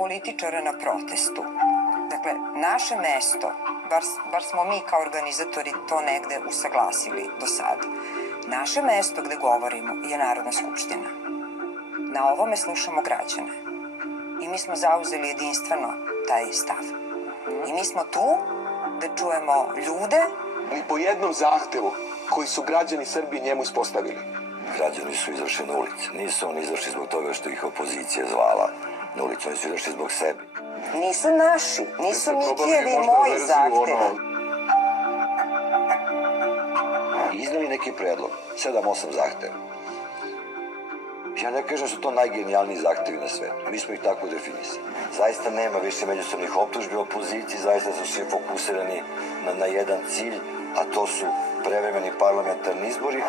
političara na protestu. Dakle, naše mesto, bar smo mi kao organizatori to negde usaglasili do sada, naše mesto gde govorimo je Narodna skupština. Na ovome slušamo građane. I mi smo zauzeli jedinstveno taj stav. I mi smo tu da čujemo ljude. Ni po jednom zahtevu koji su građani Srbije njemu ispostavili. Građani su izašli na ulici. Nisu oni izašli zbog toga što ih opozicija zvala na ulicu. Oni su izašli zbog sebe. Nisu naši, nisu Mikijevi i moji zahtevi. Izneli neki predlog, 7-8 zahteva. Ja ne kažem da su to najgenijalniji zahtevi na svetu. Mi smo ih tako definisali. Zaista nema više međusobnih optužbi u opoziciji, zaista su svi fokusirani na jedan cilj, a to su prevremeni parlamentarni izbori.